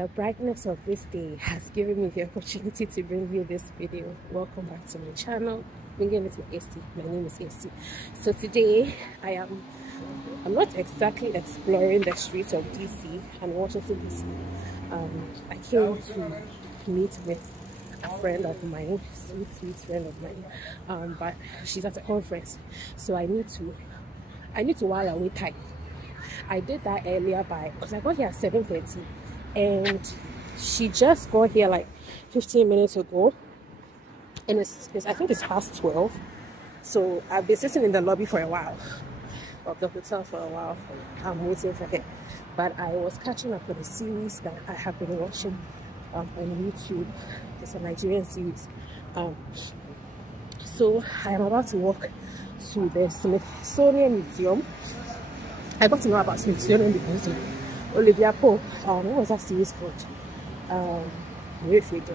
The brightness of this day has given me the opportunity to bring you this video. Welcome back to my channel, Bringing It with Esty. My name is Esty. So today I'm not exactly exploring the streets of DC and Washington D.C. I came to meet with a friend of mine, sweet friend of mine, but she's at a conference, so I need to while away time. I did that earlier because I got here at 7:30, and she just got here like 15 minutes ago, and I think it's past 12. So I've been sitting in the lobby for a while of the hotel for a while. I'm waiting for her, but I was catching up with a series that I have been watching on YouTube. It's a Nigerian series. So I am about to walk to the Smithsonian Museum. I got to know about Smithsonian because of Olivia Pope. What was that series called? Refugee.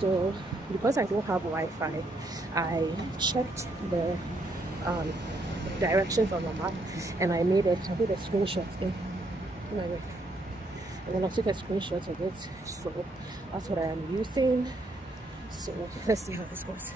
So because I don't have Wi-Fi, I checked the directions on the map, and I made a screenshot and then I took a screenshot of it. So that's what I am using. So let's see how this goes.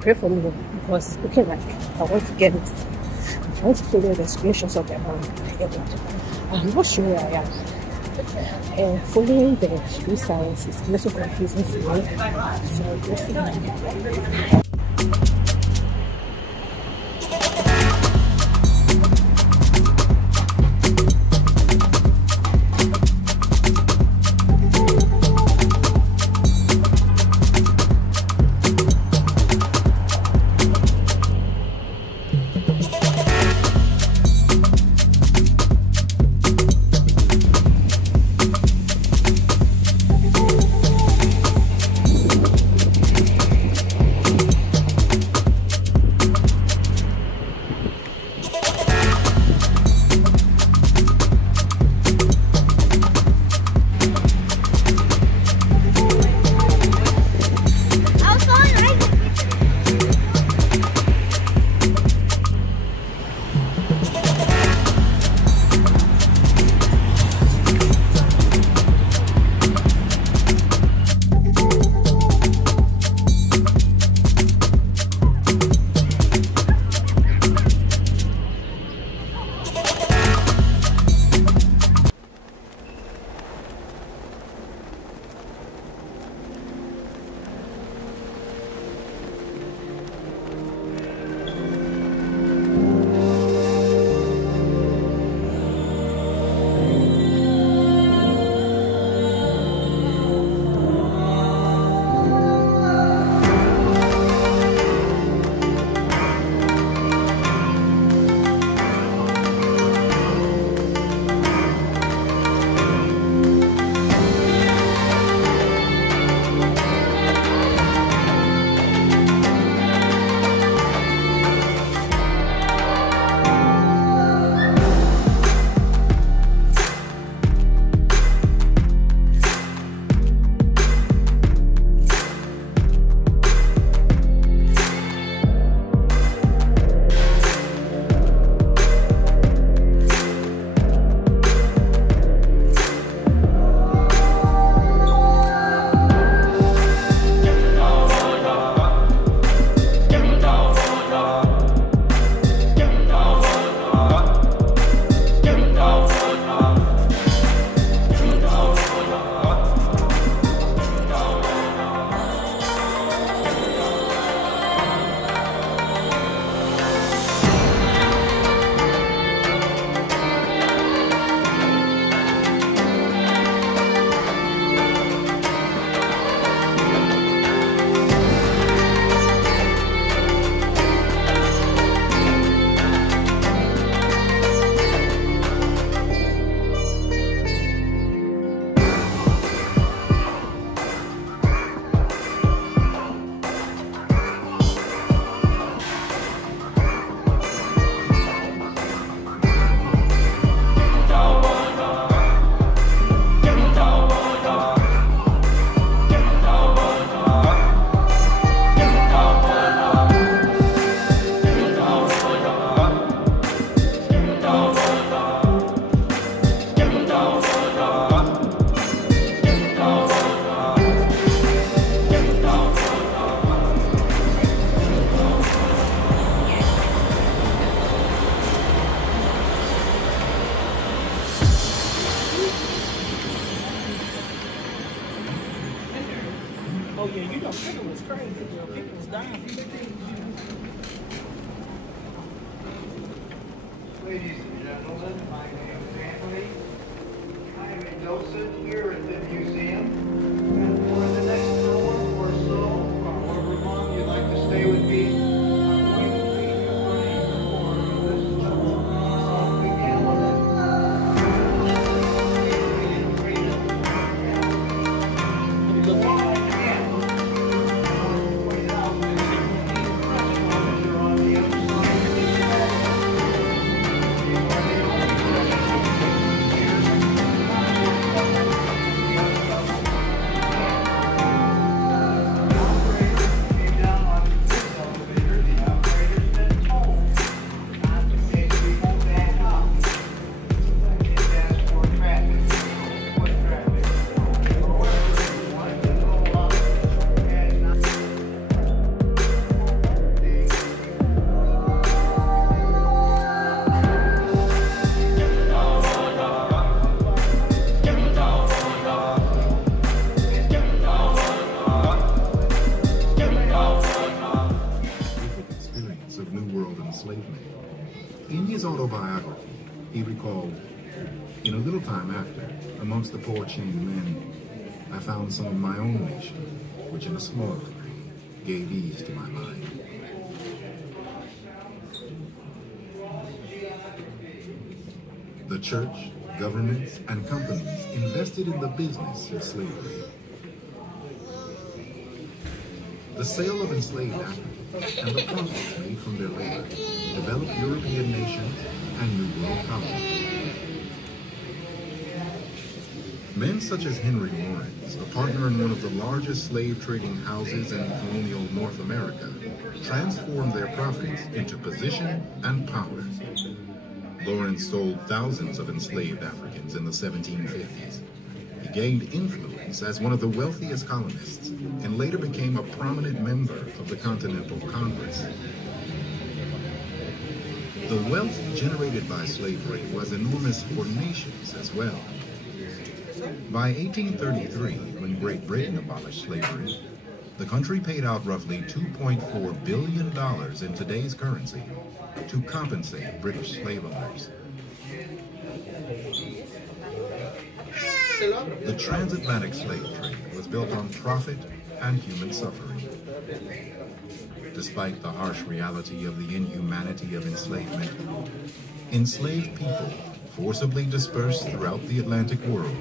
Pray for me because looking like I want to get it. I'm trying to follow the screenshots of them. I'm not sure where I am. And following the street signs is a little confusing for me. So let's see. Yeah, you know, people was crazy, girl. People was dying. Ladies and gentlemen, my name is Anthony. I am a docent here at the museum. And for the next hour or so, or however long you'd like to stay with me, I'm going to be running a tour of this the gallery. While I can, I want to point out that the press monitor on the other side of this of New World enslavement. In his autobiography, he recalled, "In a little time after, amongst the poor chained men, I found some of my own nation, which in a small degree gave ease to my mind." The church, governments, and companies invested in the business of slavery. The sale of enslaved Africans and the profits made from their labor developed European nations and New World colonies. Men such as Henry Lawrence, a partner in one of the largest slave trading houses in colonial North America, transformed their profits into position and power. Lawrence sold thousands of enslaved Africans in the 1750s. He gained influence as one of the wealthiest colonists and later became a prominent member of the Continental Congress. The wealth generated by slavery was enormous for nations as well. By 1833, when Great Britain abolished slavery, the country paid out roughly $2.4 billion in today's currency to compensate British slave owners. The transatlantic slave trade was built on profit and human suffering. Despite the harsh reality of the inhumanity of enslavement, enslaved people, forcibly dispersed throughout the Atlantic world,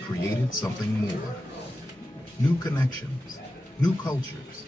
created something more. New connections, new cultures.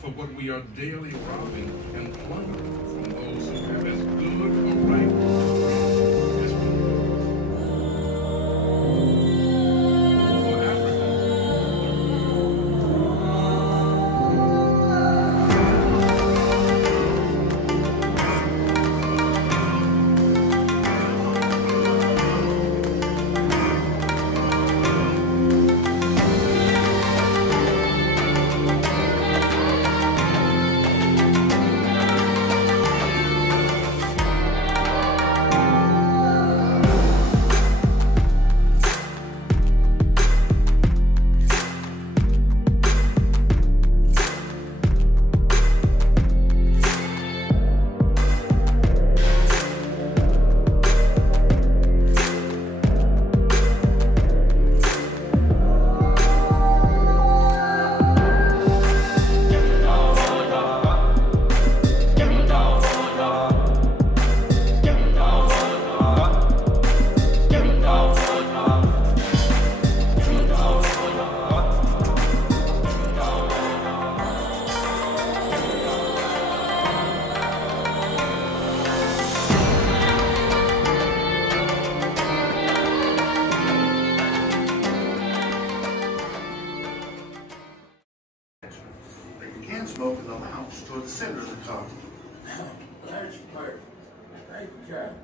For what we are daily robbing and plundering from those who have as good a right to freedom as we do. For can smoke in the lounge toward the center of the car. That's perfect. Thank you, Captain.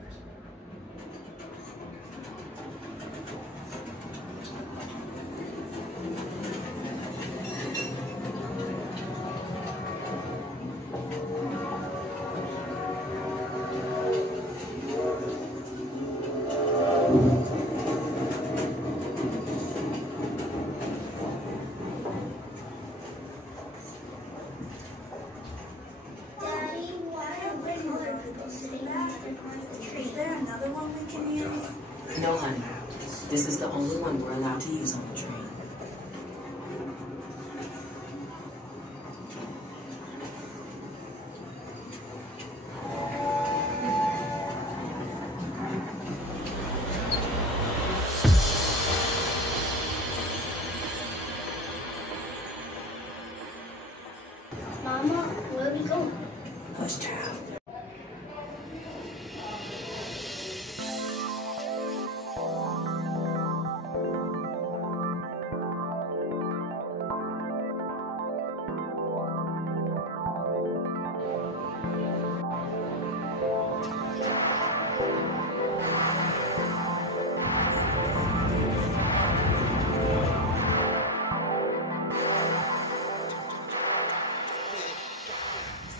Is there another one we can use? No, honey. This is the only one we're allowed to use on the train. Mama, where are we going? Hush, child.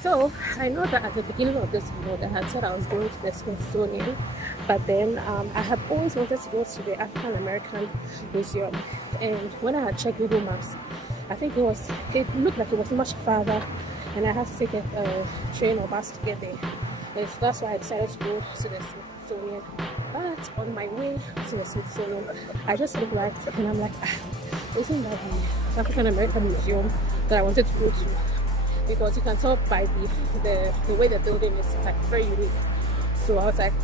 So I know that at the beginning of this video that I had said I was going to the Smithsonian, but then I had always wanted to go to the African American Museum, and when I had checked Google Maps, I think it looked like it was much farther and I had to take a train or bus to get there. And so that's why I decided to go to the Smithsonian. But on my way to the Smithsonian, I just looked right and I'm like, isn't that the African American Museum that I wanted to go to? Because you can tell by the way the building is, it's like very unique. So I was like,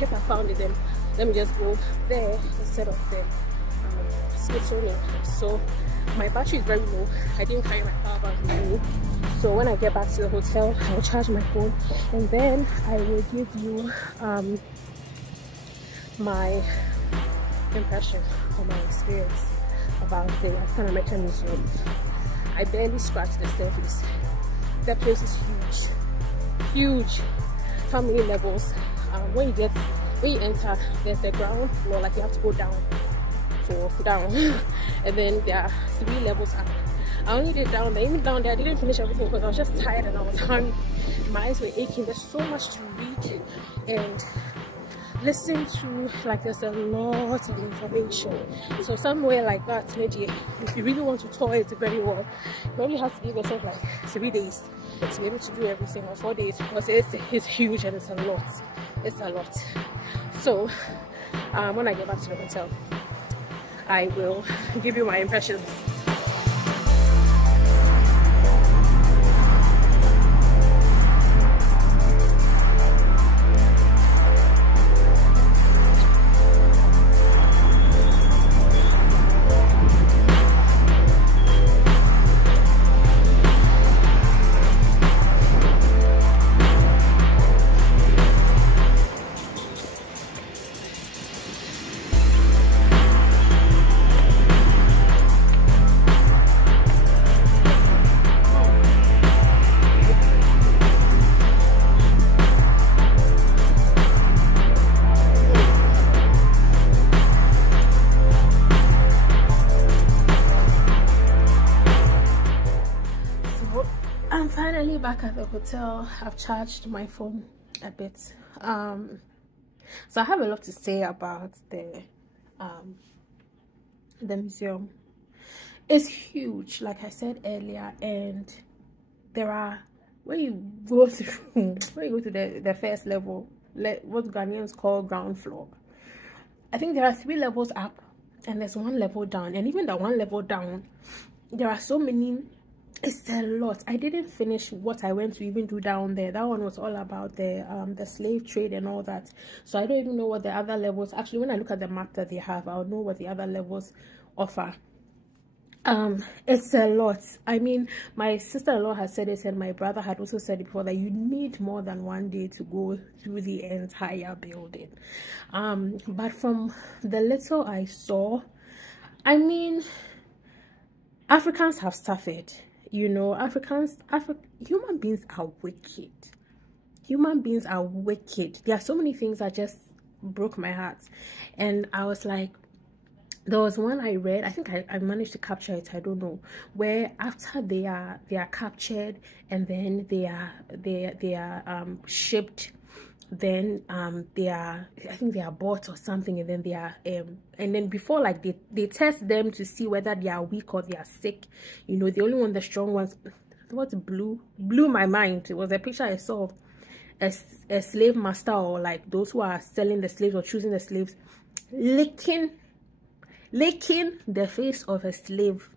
if I found it, then let me just go there instead of the Smithsonian. So my battery is very low. I didn't carry my power bank with me. So when I get back to the hotel, I'll charge my phone and then I will give you my impression or my experience about the African American Museum. I barely scratched the surface. That place is huge. How many levels? When you enter, there's the ground floor, like you have to go down, and then there are 3 levels up. I only did down there. Even down there, I didn't finish everything because I was just tired and I was hungry. My eyes were aching. There's so much to read and listen to. Like, there's a lot of information. So somewhere like that, maybe if you really want to tour it very well, you probably have to give yourself like 3 days to be able to do everything, or 4 days, because it's huge and it's a lot. So when I get back to the hotel, I will give you my impressions. I'm finally back at the hotel. I've charged my phone a bit. So I have a lot to say about the museum. It's huge, like I said earlier, and there are, when you go to the first level, what Ghanaians call ground floor, I think there are 3 levels up and there's 1 level down, and even the 1 level down, there are so many. It's a lot. I didn't finish what I went to even do down there. That one was all about the slave trade and all that. So I don't even know what the other levels. Actually, when I look at the map that they have, I'll know what the other levels offer. It's a lot. I mean, my sister-in-law has said it, and my brother had also said it before, that you need more than 1 day to go through the entire building. But from the little I saw, I mean, Africans have suffered. you know, human beings are wicked. Human beings are wicked. There are so many things that just broke my heart. And I was like, there was one I read, I think I managed to capture it, I don't know, where after they are captured and then they are shipped, then I think they are bought or something, and then they are and then before, like, they test them to see whether they are weak or they are sick, you know. They only want the strong ones. What blew my mind, it was a picture I saw of a slave master, or like those who are selling the slaves or choosing the slaves, licking the face of a slave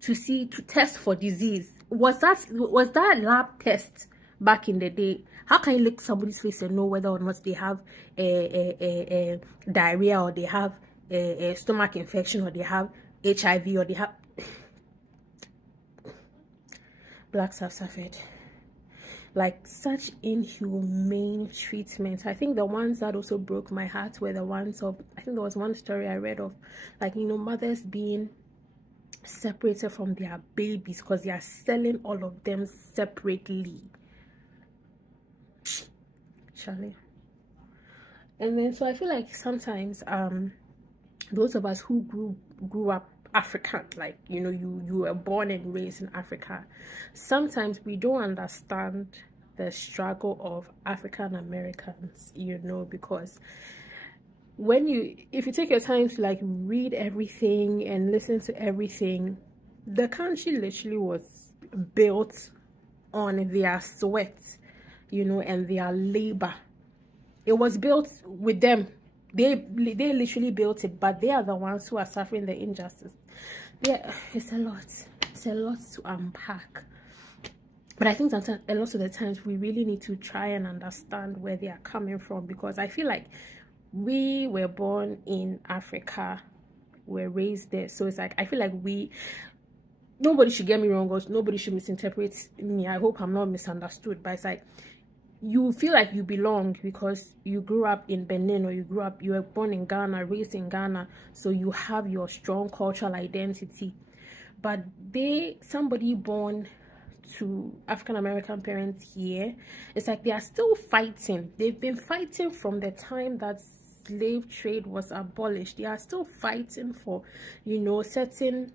to test for disease. Was that lab test back in the day? How can you lick somebody's face and know whether or not they have a diarrhea, or they have a stomach infection, or they have HIV, or they have blacks have suffered like such inhumane treatment. I think the ones that also broke my heart were the ones of, I think there was one story I read of, like, you know, mothers being separated from their babies because they are selling all of them separately. Charlie. And then so I feel like sometimes those of us who grew up African, like, you know, you were born and raised in Africa, sometimes we don't understand the struggle of African Americans, you know, because if you take your time to like read everything and listen to everything, the country literally was built on their sweat, you know, and their labor. It was built with them. They literally built it, but they are the ones who are suffering the injustice. Yeah, it's a lot to unpack. But I think sometimes, a lot of the times, we really need to try and understand where they are coming from, because I feel like we were born in Africa, we're raised there, so it's like, I feel like nobody should get me wrong, or nobody should misinterpret me. I hope I'm not misunderstood, but it's like, you feel like you belong because you grew up in Benin, or you were born in Ghana, raised in Ghana, so you have your strong cultural identity. But somebody born to African American parents here, it's like they are still fighting. They've been fighting from the time that slave trade was abolished. They are still fighting for, you know, certain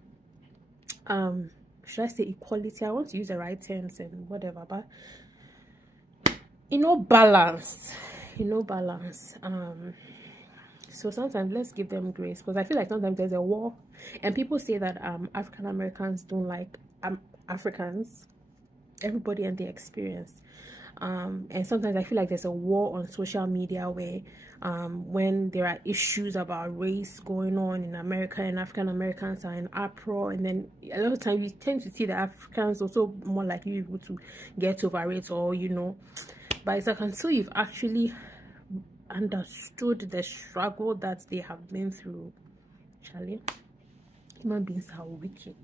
should I say equality? I want to use the right terms and whatever, but balance. So sometimes let's give them grace, because I feel like sometimes there's a war, and people say that African Americans don't like Africans, everybody and their experience, and sometimes I feel like there's a war on social media where when there are issues about race going on in America and African Americans are in uproar, and then a lot of times you tend to see the Africans also more likely able to get over it, or you know. But it's like, until you've actually understood the struggle that they have been through, Charlie, human beings are wicked,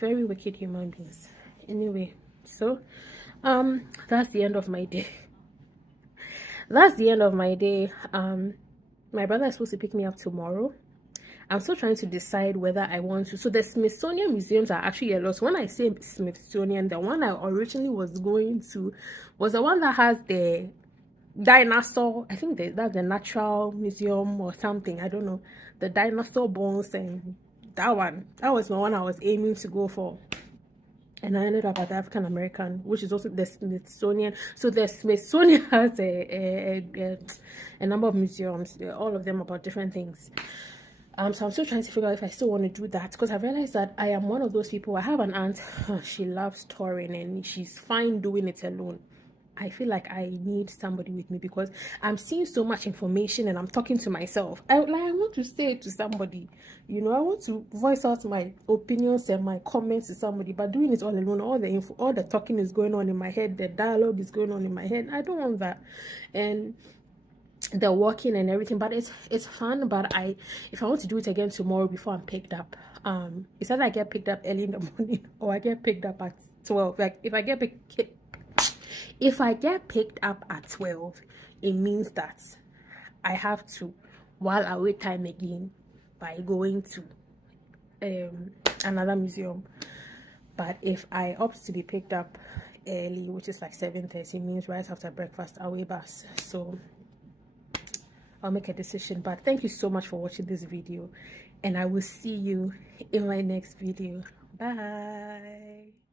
very wicked human beings. Anyway, so that's the end of my day. My brother is supposed to pick me up tomorrow. I'm still trying to decide whether I want to. So the Smithsonian museums are actually a lot. When I say Smithsonian, the one I originally was going to was the one that has the dinosaur. I think that's the Natural Museum or something. I don't know. The dinosaur bones, and that was the one I was aiming to go for. And I ended up at the African American, which is also the Smithsonian. So the Smithsonian has a number of museums, all of them about different things. So I'm still trying to figure out if I still want to do that, because I've realized that I am one of those people. I have an aunt, she loves touring and she's fine doing it alone. I feel like I need somebody with me, because I'm seeing so much information and I'm talking to myself. I want to say it to somebody, you know. I want to voice out my opinions and my comments to somebody, but doing it all alone, all the talking is going on in my head, the dialogue is going on in my head. I don't want that. And the walking and everything, but it's fun. But if I want to do it again tomorrow before I'm picked up, it's either I get picked up early in the morning or I get picked up at 12. Like if I get picked up at 12, it means that I have to while I wait time again by going to another museum. But if I opt to be picked up early, which is like 7:30, means right after breakfast I'll be bus. So I'll make a decision. But thank you so much for watching this video, and I will see you in my next video. Bye.